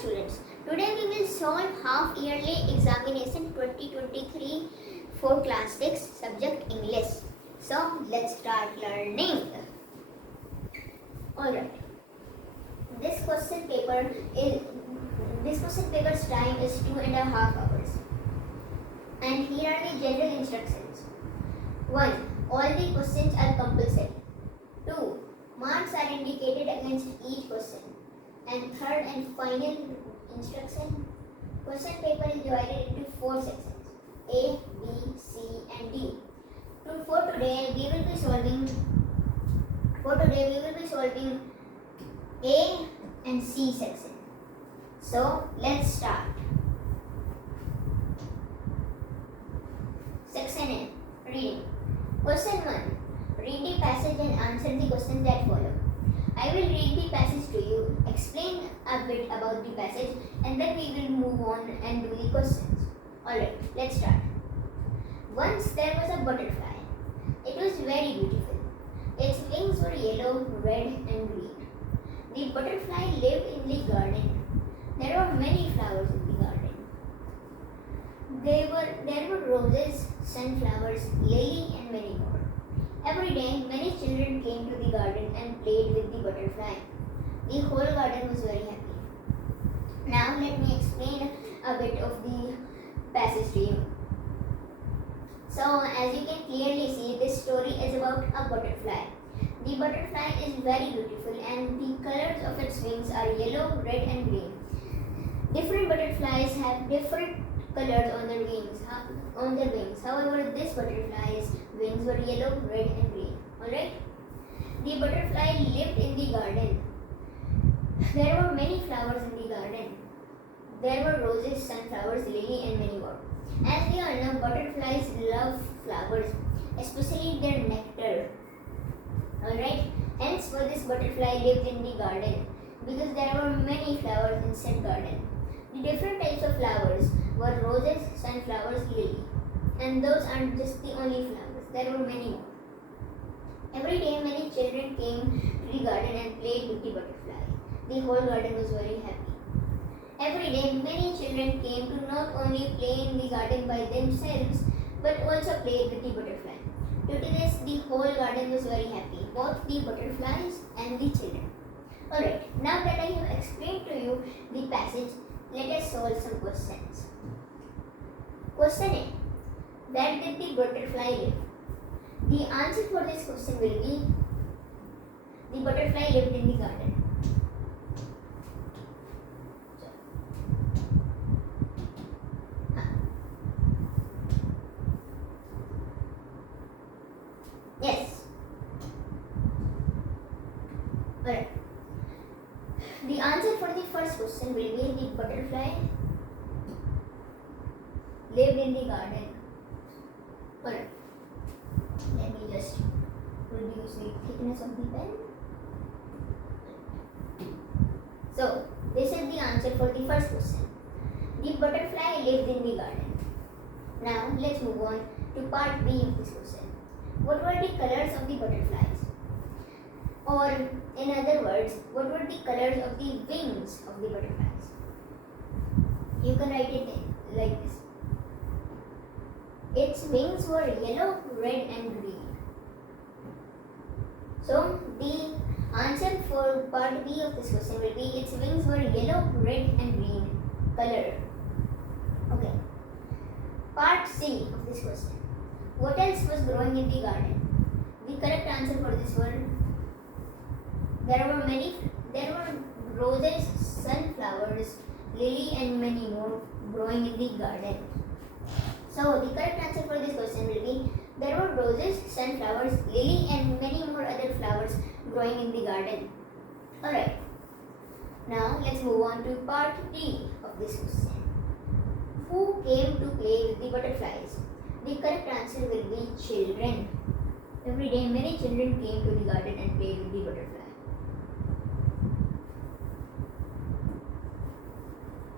students, today we will solve half yearly examination 2023 for class 6 subject English. So let's start learning. Alright. This question paper's time is 2.5 hours. And here are the general instructions. 1. All the questions are compulsory. 2. Marks are indicated against each question. And third and final instruction, question paper is divided into 4 sections, A, B, C and D. For today we will be solving A and C section. So let's start. Section A, reading. Question 1. Read the passage and answer the questions that follow. I will read the passage to you, explain a bit about the passage, and then we will move on and do the questions. Alright, let's start. Once there was a butterfly. It was very beautiful. Its wings were yellow, red, and green. The butterfly lived in the garden. There were many flowers in the garden. There were roses, sunflowers, lily, and many more. Every day, many children came to the garden and played with the butterfly. The whole garden was very happy. Now, let me explain a bit of the passage to you. So, as you can clearly see, this story is about a butterfly. The butterfly is very beautiful and the colors of its wings are yellow, red, and green. Different butterflies have different colors on their wings. However, this butterfly's wings were yellow, red, and green. Alright? The butterfly lived in the garden. There were many flowers in the garden. There were roses, sunflowers, lily, and many more. As we all know, butterflies love flowers, especially their nectar. Alright? Hence, for this butterfly lived in the garden because there were many flowers in said garden. The different types of flowers were roses, sunflowers, lily. And those aren't just the only flowers. There were many more. Every day, many children came to the garden and played with the butterfly. The whole garden was very happy. Every day, many children came to not only play in the garden by themselves, but also played with the butterfly. Due to this, the whole garden was very happy, both the butterflies and the children. Alright, now that I have explained to you the passage, let us solve some questions. Question A. Where did the butterfly live? The answer for this question will be the butterfly lived in the garden. Yes. Alright. The answer for the first question will be the butterfly lived in the garden. Alright. Let me just reduce the thickness of the pen. So, this is the answer for the first question. The butterfly lived in the garden. Now, let's move on to part B of this question. What were the colors of the butterflies? Or, in other words, what were the colors of the wings of the butterflies? You can write it like this. Its wings were yellow, red, and green. So, the answer for part B of this question will be its wings were yellow, red, and green color. Okay. Part C of this question. What else was growing in the garden? The correct answer for this one, there were roses, sunflowers, lily, and many more growing in the garden. So the correct answer for this question will be there were roses, sunflowers, lily, and many more other flowers growing in the garden. Alright. Now let's move on to part D of this question. Who came to play with the butterflies? The correct answer will be children. Every day, many children came to the garden and played with the butterfly.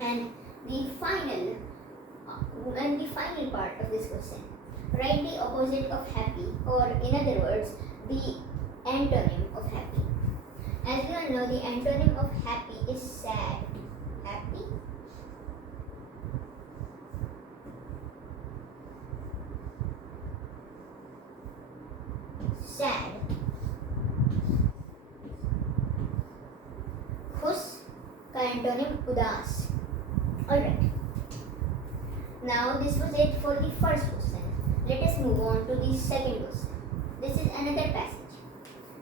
And the final part of this question. Write the opposite of happy, or in other words, the antonym of happy. As you all know, the antonym of happy is sad. Happy antonym udas. Alright. Now this was it for the first question. Let us move on to the second question. This is another passage.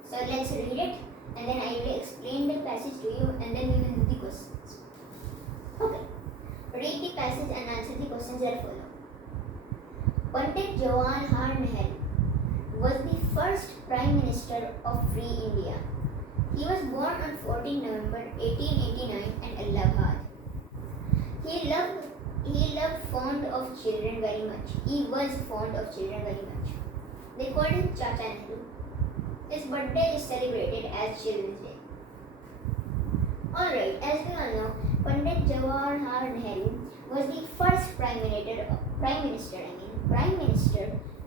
So let's read it and then I will explain the passage to you and then we will do the questions. Okay. Read the passage and answer the questions that follow. Pandit Jawaharlal Nehru was the first Prime Minister of Free India. He was born on 14 November 1889 in Allahabad. He loved fond of children very much. He was fond of children very much. They called him Chacha Nehru. His birthday is celebrated as Children's Day. Alright, as we all know, Pandit Jawaharlal Nehru was the first Prime Minister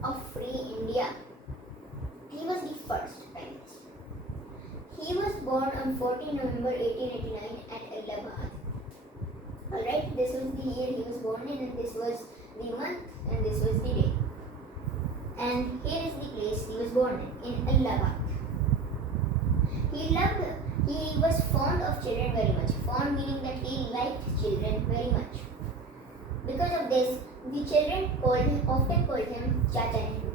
of Free India. He was the first Prime Minister. He was born on 14 November 1889 at Allahabad. Alright, this was the year he was born in and this was the month and this was the day. And here is the place he was born in Allahabad. He was fond of children very much. Fond meaning that he liked children very much. Because of this, the children often called him Chacha Nehru.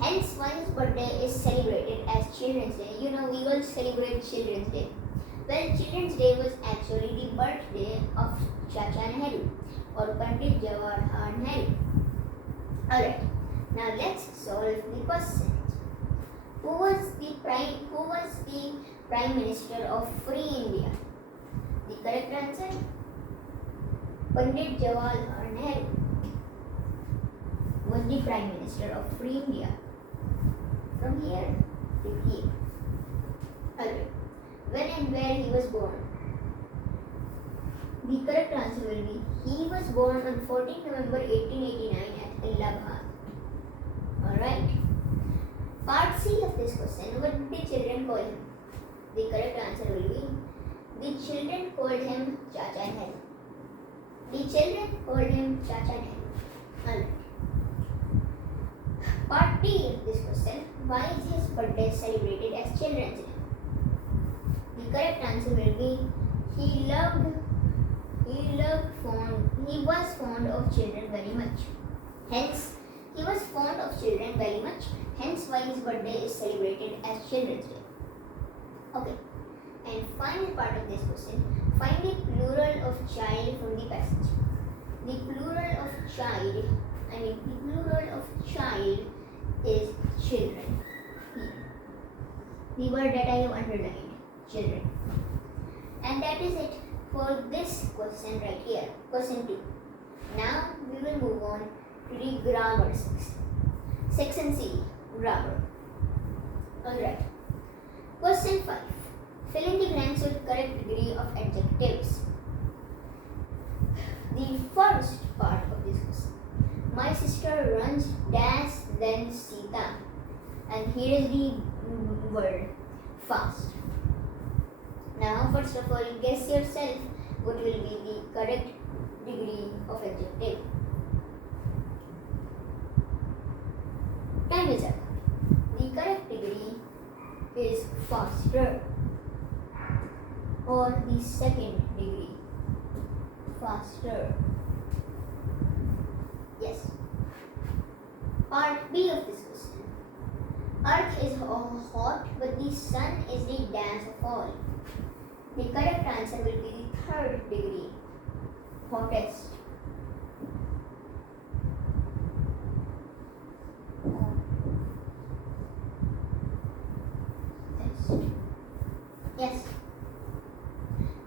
Hence why his birthday is celebrated as Children's Day. You know, we all celebrate Children's Day. Well, Children's Day was actually the birthday of Chacha Nehru or Pandit Jawaharlal Nehru. Alright, now let's solve the question. Who was the Prime Minister of Free India? The correct answer, Pandit Jawaharlal Nehru was the Prime Minister of Free India. From here to here. Alright. When and where he was born? The correct answer will be he was born on 14 November 1889 at Allahabad. Alright. Part C of this question, what did the children call him? The correct answer will be the children called him Chacha Nehru. The children called him Chacha Nehru. Alright. Part D of this question, why is his birthday celebrated as Children's Day? The correct answer will be he was fond of children very much. Hence, he was fond of children very much. Hence, why his birthday is celebrated as Children's Day. Okay. And final part of this question, find the plural of child from the passage. The plural of child is children. The word that I have underlined, children. And that is it for this question right here, question 2. Now we will move on to the grammar section. Section C, grammar. Alright. Question 5. Fill in the blanks with correct degree of adjectives. The first part of this question. My sister runs dash than Sita. And here is the word fast. Now first of all, guess yourself what will be the correct degree of adjective. Time is up. The correct degree is faster or the second degree. Faster. Yes. Part B of this question. Earth is hot, but the sun is the dash of all. The correct answer will be the third degree. Hottest. Yes.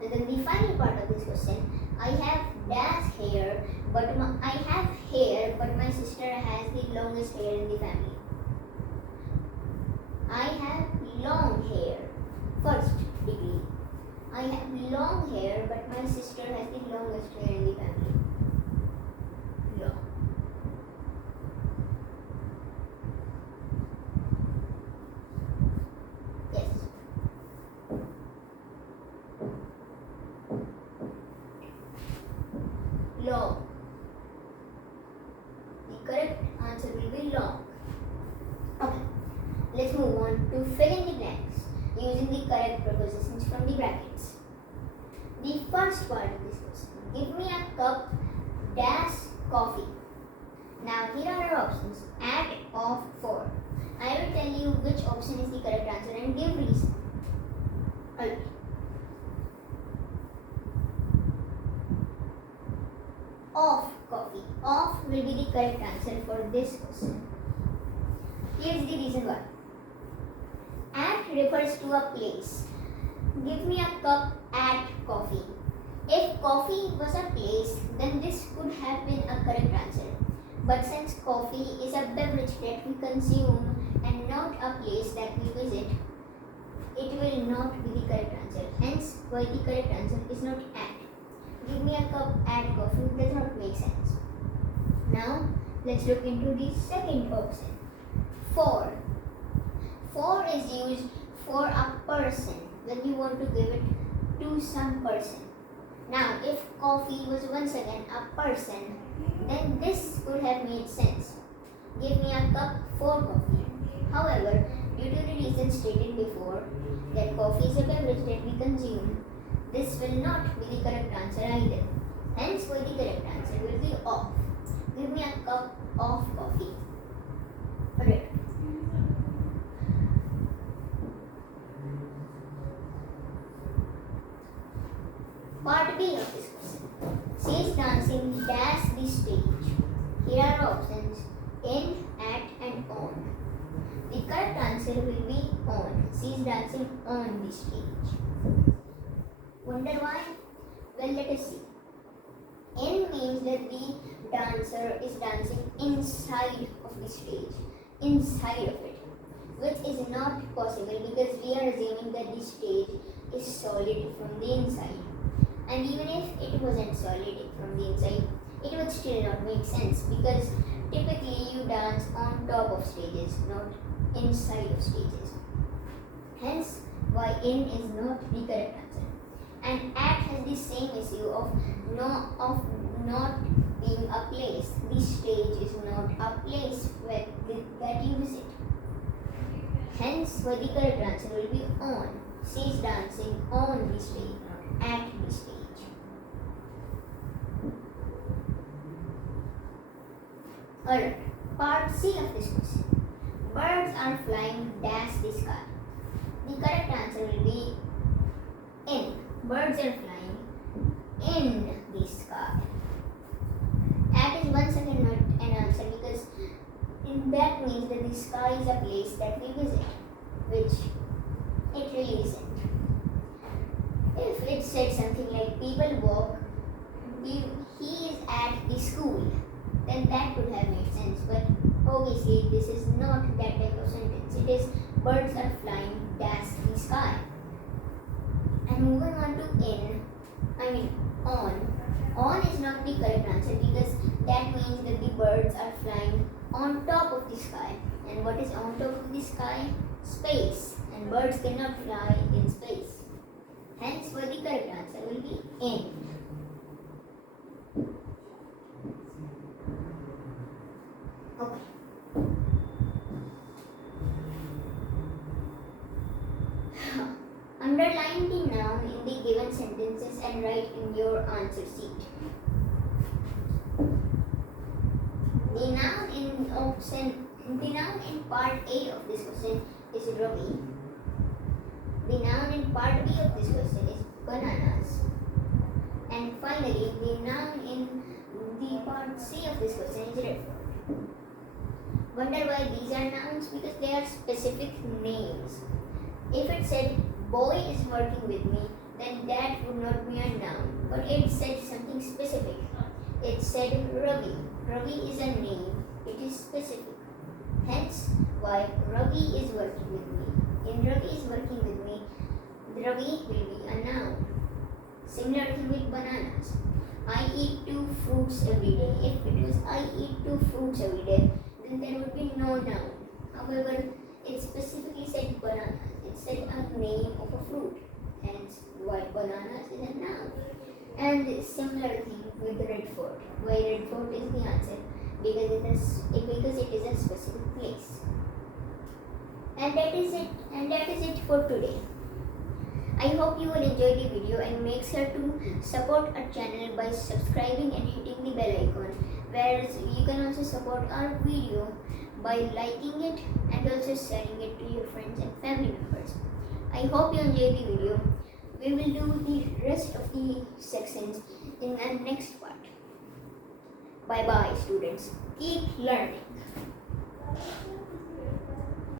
And then the final part of this question. I have dash hair, but my sister has the longest hair in the family. I have long hair. First degree. I have long hair, but my sister has the longest hair in the family. Long. Yes. Long. The correct answer will be long. Okay. Let's move on to fill in the blanks using the correct prepositions from the brackets. The first part of this question. Give me a cup dash coffee. Now here are our options. At, of, for. I will tell you which option is the correct answer and give reason. Alright. Of coffee. Of will be the correct answer for this question. Here's the reason why. At refers to a place. Give me a cup at coffee. If coffee was a place, then this could have been a correct answer. But since coffee is a beverage that we consume and not a place that we visit, it will not be the correct answer. Hence, why the correct answer is not at. Give me a cup at coffee does not make sense. Now, let's look into the second option. For. For is used for a person when you want to give it to some person. Now, if coffee was once again a person, then this could have made sense. Give me a cup for coffee. However, due to the reason stated before, that coffee is a beverage that we consume, this will not be the correct answer either. Hence, for the correct answer will be of. Give me a cup of coffee. Alright. Part B of this question. She is dancing dash the stage. Here are options: in, at, and on. The correct answer will be on. She is dancing on the stage. Wonder why? Well, let us see. In means that the dancer is dancing inside of the stage, inside of it, which is not possible because we are assuming that the stage is solid from the inside. And even if it wasn't solid from the inside, it would still not make sense because typically you dance on top of stages, not inside of stages. Hence, why in is not the correct answer. And at has the same issue of not being a place. The stage is not a place that you visit. Hence, why the correct answer will be on. She is dancing on the stage, not at the stage. Alright, part C of this question. Birds are flying dash the sky. The correct answer will be in. Birds are flying in the sky. At is once again not an answer because that means that the sky is a place that we visit, which it really isn't. If it said something like people walk, he is at the school, then that could have made sense. But obviously this is not that type of sentence. It is birds are flying dash the sky. And moving on to on. On is not the correct answer because that means that the birds are flying on top of the sky. And what is on top of the sky? Space. And birds cannot fly in space. Hence, what the correct answer will be in. Okay. Underline the noun in the given sentences and write in your answer sheet. The noun in part A of this question is Ravi. The noun in part B of this question is bananas. And finally, the noun in the part C of this question is red fort. Wonder why these are nouns? Because they are specific names. If it said boy is working with me, then that would not be a noun. But it said something specific. It said Ravi. Ravi is a name. It is specific. Hence, why Ravi is working with me. In Ravi is working with me, Ravi will be a noun. Similar thing with bananas. I eat 2 fruits every day. If it was I eat 2 fruits every day, then there would be no noun. However, it specifically said bananas. It said a name of a fruit. Hence, why bananas is a noun. And similar thing with red fort. Why red fort is the answer? Because it is a specific place. And that is it for today. I hope you will enjoy the video and make sure to support our channel by subscribing and hitting the bell icon. Whereas you can also support our video by liking it and also sharing it to your friends and family members. I hope you enjoyed the video. We will do the rest of the sections in the next part. Bye bye students. Keep learning.